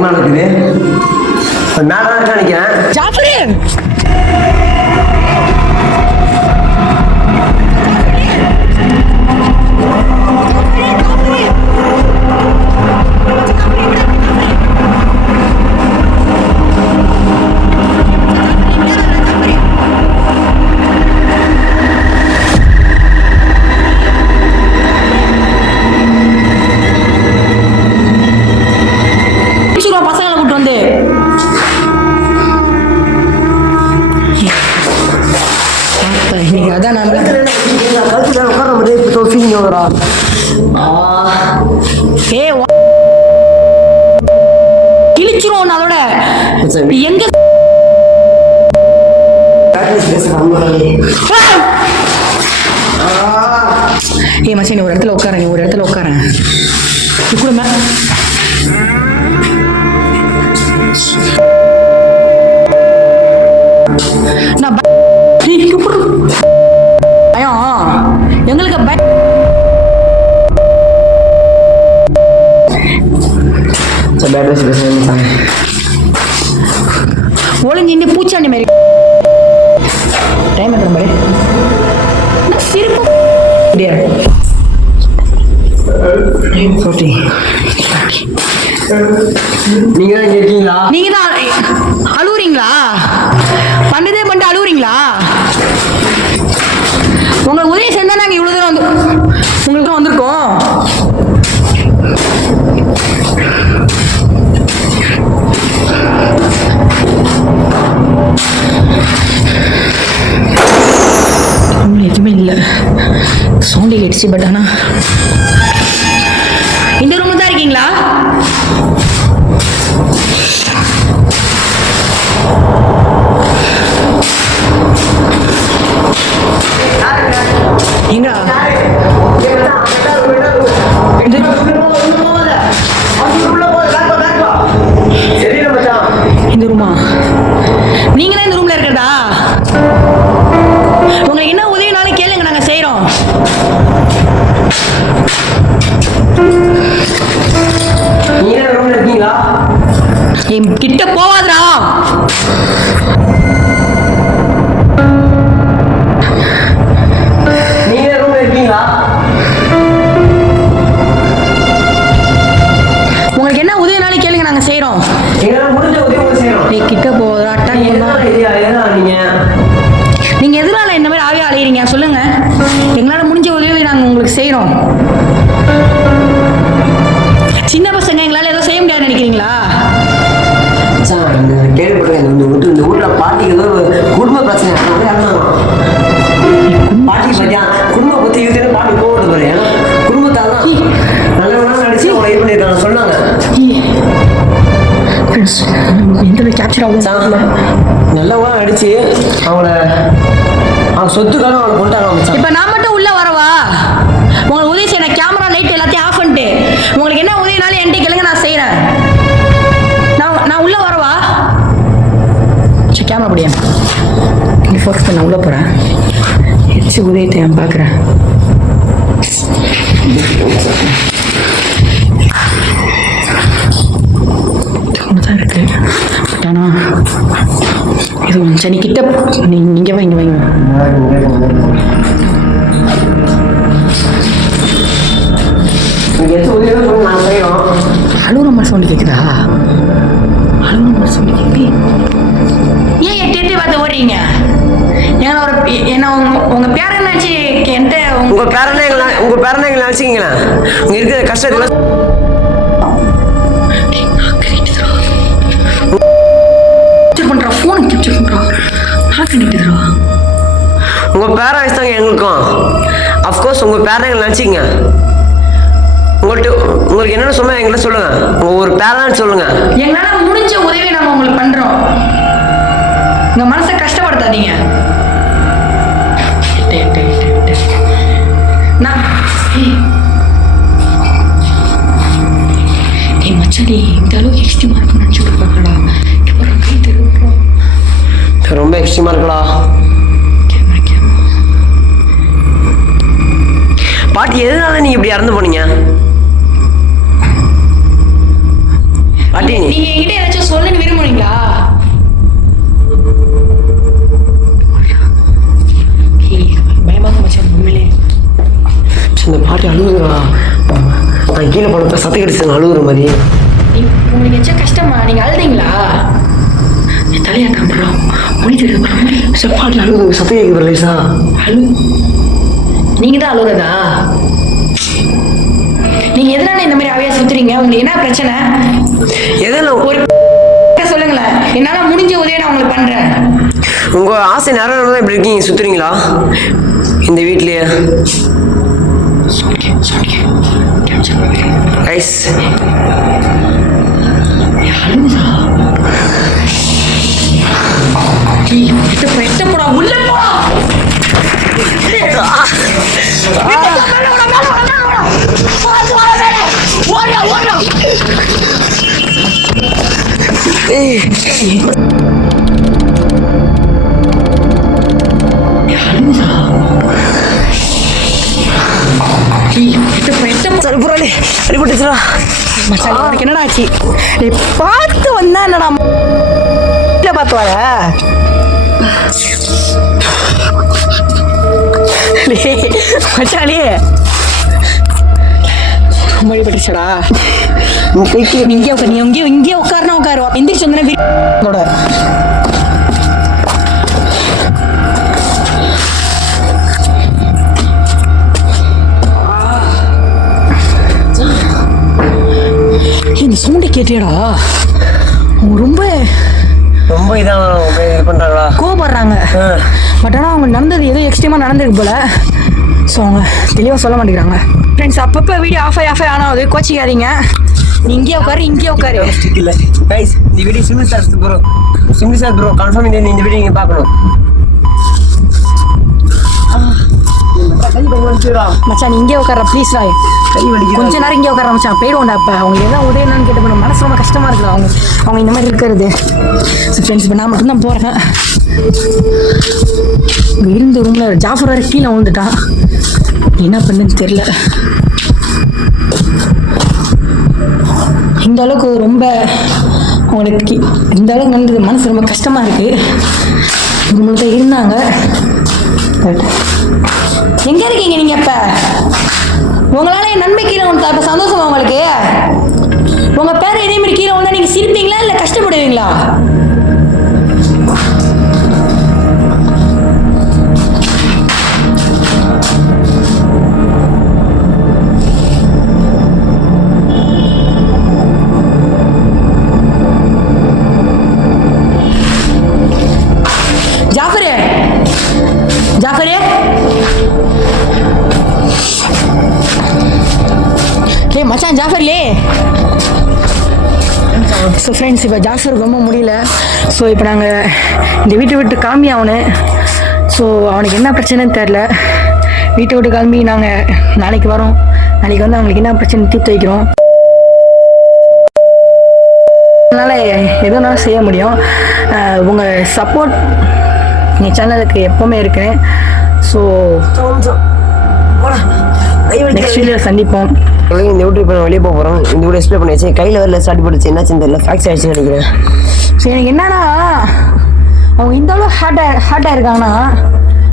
அதிகமாக இருக்குது. மேலே தான் நினைக்கிறேன். ஜாஃபரி பசங்களை கூட்டு வந்து அதான் கிழிச்சிரும் அதோட எங்க ஏ மச்சி நீ ஒரு இடத்துல உட்கார, நீ ஒரு இடத்துல உட்கார கூட நான் பயம் எங்களுக்கு ஒளிஞ்சின்னு பூச்சாண்டி மாதிரி டைம் எத்தனை மாதிரி சிரிப்பு நீங்க தான் இருக்கீங்களா? நீங்க தான் அழுவுறீங்களா? பண்ணதே பண்ணிட்டு அழுவுறீங்களா? உங்களுக்கு உதவி செஞ்சா நாங்க இவ்வளவு தூரம் வந்து உங்களுக்கு வந்திருக்கோம். எதுவுமே இல்லை, சவுண்டே கேட்டுச்சு. பட் ஆனா இந்த ரூம்ல தான் இருக்கீங்களா? எங்க இந்த ரூமா? நீங்க தான் இந்த ரூம்ல இருக்கிறதா? உங்களுக்கு என்ன உதவினாலும் கேளுங்க, நாங்க செய்யறோம். நீங்க ரூம்ல இருக்கீங்களா? கிட்ட போவாதடா. நீங்க ரூம்ல இருக்கீங்களா? உங்களுக்கு என்ன உதவினாலும் கேளுங்க, நாங்க செய்யறோம். எங்களால முடிஞ்ச உதவி செய்யறோம். நீ கிட்ட போறா அட்டாக் பண்ணா நீங்க எதனால இந்த மாதிரி ஆவியா அலையறீங்க சொல்லுங்க. எங்களால முடிஞ்ச உதவி நாங்க உங்களுக்கு செய்யறோம். சின்ன பசங்க எங்களால ஏதோ செய்ய முடியாது நினைக்கிறீங்களா? கேள்விப்பட்டேன், இந்த ஊர்ல பாட்டிக்கு ஏதோ குடும்ப பிரச்சனை பாட்டி பத்தியா குடும்ப பத்தி இருக்கு. பாட்டி போவது பாரு, ஏன்னா குடும்பத்தால் தான் நல்லவனா நடிச்சு அவங்க இது பண்ணியிருக்காங்க சொன்னாங்க. கேப்சர் ஆகும் நல்லவனா நடிச்சு அவங்கள சொத்துக்காக அவங்க கொண்டாங்க. இப்ப நான் மட்டும் உள்ள வரவா? உங்களுக்கு உதவி செய்ய கேமரா லைட் எல்லாத்தையும் ஆஃப் பண்ணிட்டு உங்களுக்கு என்ன உதவினாலும் என்கிட்ட கேளுங்க, நான் செய்யறேன். நான் உள்ள வரவா? சரி கேமரா முடியும் ஃபோக்கஸ் பண்ண உள்ள போறேன். எச்சு உதயத்தை நான் பாக்குறேன். தான் இருக்கு. ஆனா இது சனி கிட்ட நீங்க வைங்க வைங்க. அழுவுற மாதிரி சவுண்ட் கேக்குதா? அழுவுற மாதிரி சவுண்ட் கேக்குது. ஏன் எட்டு பார்த்து ஓடுறீங்க? ஏன்னா ஒரு என்ன உங்க பேர என்னாச்சு? என்கிட்ட உங்க பேரனே எங்களை நினைச்சிங்களா? உங்க இருக்கிற கஷ்டத்துல போன் கேப்சர் பண்றோம். உங்க பேர வயசுதாங்க எங்களுக்கும். அஃப்கோர்ஸ் உங்க பேர எங்களை நினைச்சிங்க. உங்களுக்கு என்னென்ன சொன்னா எங்கிட்ட சொல்லுங்க. உங்க ஒரு பேரன்னு சொல்லுங்க. எங்களால முடிஞ்ச உதவி நாங்க உங்களுக்கு பண்றோம். உங்க மனசை கஷ்டப்படுத்தாதீங்க. மச்சடி இந்த அளவுக்கு எக்ஸ்ட்ரீமா இருக்குன்னு நினைச்சுட்டு இருக்காங்கடா. கை தெரியும் ரொம்ப எக்ஸ்ட்ரீமா இருக்கலாம். பாட்டி எதனால நீங்க இப்படி இறந்து போனீங்க? பாட்டி பாட்டி நீ நீங்க என்கிட்ட ஏதாச்சும் சொல்லுன்னு விரும்புறீங்களா? பயமா இருக்கு மச்சான் உண்மையிலே. இந்த பாட்டி அழுகுறா. நான் கீழே போனப்ப சத்த கிடைச்சு அழுகுற மாதிரி. உங்களுக்கு ஏதாச்சும் கஷ்டமா? நீங்க அழுதீங்களா? தலையா காம்புறோம் மொழி தெரியும். பாட்டி அழுகுது, சத்த கேட்குது லேசா. அழு நீங்க தான் அழுகுறதா? நீங்க எதனால இந்த மாதிரி அவையா சுத்துறீங்க? உங்களுக்கு என்ன பிரச்சனை? எதெல்லாம் ஒரு சொல்லுங்களேன். என்னால முடிஞ்ச உதவியை நான் உங்களுக்கு பண்றேன். உங்க ஆசை நேரம் தான் இப்படி இருக்கீங்க, சுத்துறீங்களா இந்த வீட்லயே? கைஸ் உள்ள போடா. என்னடா ஆச்சு? பார்த்து வந்தா என்னடா பார்த்து வர மச்சாலே மொழி பட்டுச்சடா. இங்கே உட்காருனா உட்காரு. எந்திரிச்சு வந்தோட இந்த சவுண்டை கேட்டியடா. அவங்க ரொம்ப ரொம்ப இதான் இது பண்ணுறாங்களா, கோவப்படுறாங்க. பட் ஆனால் அவங்க நடந்தது ஏதோ எக்ஸ்ட்ரீமாக நடந்திருக்கு போல. ஸோ அவங்க தெளிவாக சொல்ல மாட்டேங்கிறாங்க. ஃப்ரெண்ட்ஸ், அப்பப்போ வீடியோ ஆஃப் ஆனாவது கோச்சிக்காதீங்க. நீ இங்கே உட்காரு, இங்கே உட்காரு. இல்லை கைஸ், இந்த video single sir bro confirm இந்த வீடியோ நீங்கள் பார்க்கணும். மச்சான், நீ இங்கே உட்கார ப்ளீஸ் ராய். கொஞ்ச நேரம் இங்கே உட்கார மச்சான். போயிடுவோம்டா. அப்போ அவங்க எதாவது உதவி என்னன்னு கேட்டு போன மனசு ரொம்ப கஷ்டமா இருக்குது. அவங்க இந்த மாதிரி இருக்கிறது. ஸோ ஃப்ரெண்ட்ஸ், இப்போ நான் மட்டும்தான் போகிறேன். இங்கே இருந்த ரூமில் ஜாஃபர் வரை கீழே விழுந்துட்டான். என்ன பண்ணுன்னு தெரியல. இந்த அளவுக்கு ரொம்ப அவங்களுக்கு இந்த அளவுக்கு நடந்தது மனசு ரொம்ப கஷ்டமாக இருக்குது. ரூமில் தான் இருந்தாங்க. எங்கே இருக்கீங்க நீங்கள்? இப்போ உங்களால் என் நன்மை கீழே விழுந்தா இப்போ சந்தோஷமா உங்களுக்கு? உங்கள் பேர் இதே மாதிரி கீழே விழுந்தா நீங்கள் சிரிப்பீங்களா இல்லை கஷ்டப்படுவீங்களா? ஜாஃபரே மச்சான், ஜாஃபர்லே. ஸோ ஃப்ரெண்ட்ஸ், இப்போ ஜாஃபருக்கு ரொம்ப முடியல. ஸோ இப்போ நாங்கள் இந்த வீட்டை விட்டு கிளம்பி ஆகணும். ஸோ அவனுக்கு என்ன பிரச்சனைன்னு தெரில. வீட்டை விட்டு கிளம்பி நாங்கள் நாளைக்கு வரோம். நாளைக்கு வந்து அவங்களுக்கு என்ன பிரச்சனை தீர்த்து வைக்கிறோம். அதனால் எதுனாலும் செய்ய முடியும். உங்கள் சப்போர்ட் எங்கள் சேனலுக்கு எப்போவுமே இருக்குது. ஸோ நெக்ஸ்ட் வீடியோவில் சந்திப்போம். இந்த வீட்டு இப்போ வெளியே போக போகிறோம். இந்த வீடியோ எக்ஸ்பிளைன் பண்ணியாச்சு. கையில் வரல ஸ்டார்ட் பண்ணிச்சு, என்னாச்சுன்னு தெரியல. ஃபேக்ஸ் ஆகிடுச்சு நினைக்கிறேன். ஸோ எனக்கு என்னன்னா, அவங்க இந்த அளவு ஹார்ட்டாக இருக்காங்கன்னா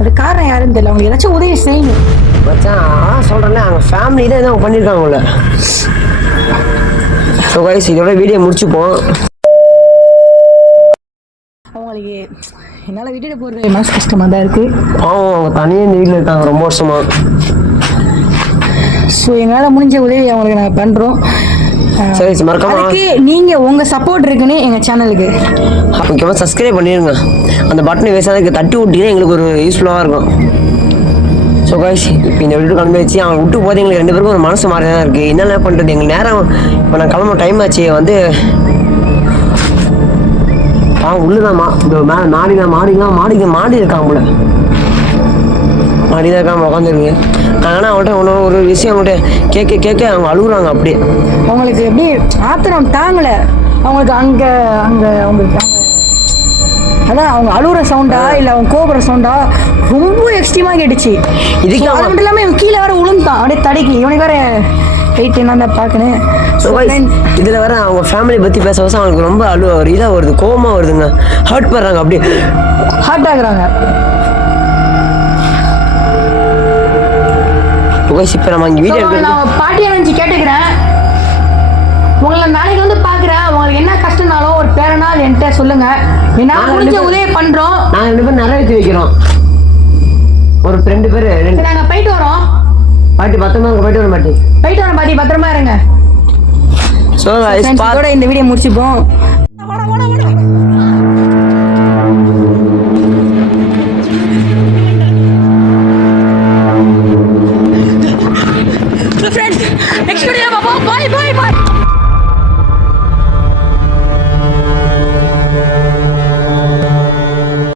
அது காரணம் யாருன்னு தெரியல. அவங்க ஏதாச்சும் உதவி செய்யணும் மச்சான். சொல்கிறேன்ல, அவங்க ஃபேமிலி தான் எதாவது பண்ணியிருக்காங்கல்ல. ஸோ கைஸ், இதோட வீடியோ முடிச்சுப்போம். அவங்களுக்கு என்னால் விட்டுட்டு போகிறது மனசு கஷ்டமாக தான் இருக்குது. அவங்க தனியாக இந்த வீட்டில் இருக்காங்க ரொம்ப வருஷமாக. ஸோ எங்களால் முடிஞ்ச உதவி அவங்களுக்கு நாங்கள் பண்ணுறோம். சரி, மறக்காம அதுக்கு நீங்கள் உங்கள் சப்போர்ட் இருக்குன்னு எங்கள் சேனலுக்கு முக்கியமாக சப்ஸ்கிரைப் பண்ணிடுங்க. அந்த பட்டனை வேசாதுக்கு தட்டி விட்டிங்கன்னா எங்களுக்கு ஒரு யூஸ்ஃபுல்லாக இருக்கும். ஸோ கைஸ், இப்போ இந்த வீட்டு கிளம்பி வச்சு அவன் விட்டு போது எங்களுக்கு 2 பேருக்கும் ஒரு மனசு மாதிரி தான் இருக்குது. என்னென்ன பண்ணுறது, எங்களுக்கு நேரம் இப்போ நான் கிளம்ப டைம் ஆச்சு. வந்து உள்ளதாம்மா இந்த மேலே மாடி இருக்காங்க போல. மாடி தான் இருக்காம உட்காந்துருக்கு. ஆனால் அவங்கள்ட்ட ஒரு விஷயம் அவங்கள்ட்ட கேட்க அவங்க அழுகுறாங்க. அப்படியே அவங்களுக்கு எப்படி ஆத்திரம் தாங்கலை. அவங்களுக்கு அங்கே அவங்களுக்கு அதான் அவங்க அழுகுற சவுண்டா இல்லை அவங்க கோபுற சவுண்டா ரொம்ப எக்ஸ்ட்ரீமாக கேட்டுச்சு. இதுக்கு அது மட்டும் இல்லாமல் இவன் கீழே வேற விழுந்தான் அப்படியே தடைக்கு. இவனுக்கு வேற வெயிட் என்ன தான் பார்க்கணும். ஸோ இதில் வர அவங்க ஃபேமிலி பற்றி பேச பேச அவங்களுக்கு ரொம்ப ஒரு இதாக வருது, கோவமாக வருதுங்க, ஹர்ட் பண்ணுறாங்க, அப்படியே ஹார்ட் ஆகுறாங்க. இப்போ நம்ம இங்கே வீடியோ எடுக்கிறது நான் பாட்டியை நினச்சி கேட்டுக்கிறேன். உங்களை நாளைக்கு வந்து பார்க்குறேன். உங்களுக்கு என்ன கஷ்டம்னாலும் ஒரு பேரனா அது என்கிட்ட சொல்லுங்க. நான் முடிஞ்ச உதவி பண்றோம். நாங்கள் 2 பேரும் நிறைவேற்றி வைக்கிறோம். ஒரு 2 பேர் நாங்கள் போயிட்டு வரோம். பாட்டி பத்திரமா போயிட்டு வர மாட்டி. போயிட்டு வரோம் பாட்டி, பத்திரமா இருங்க. ஸோ இதோட இந்த வீடியோ முடிச்சுப்போம். Next video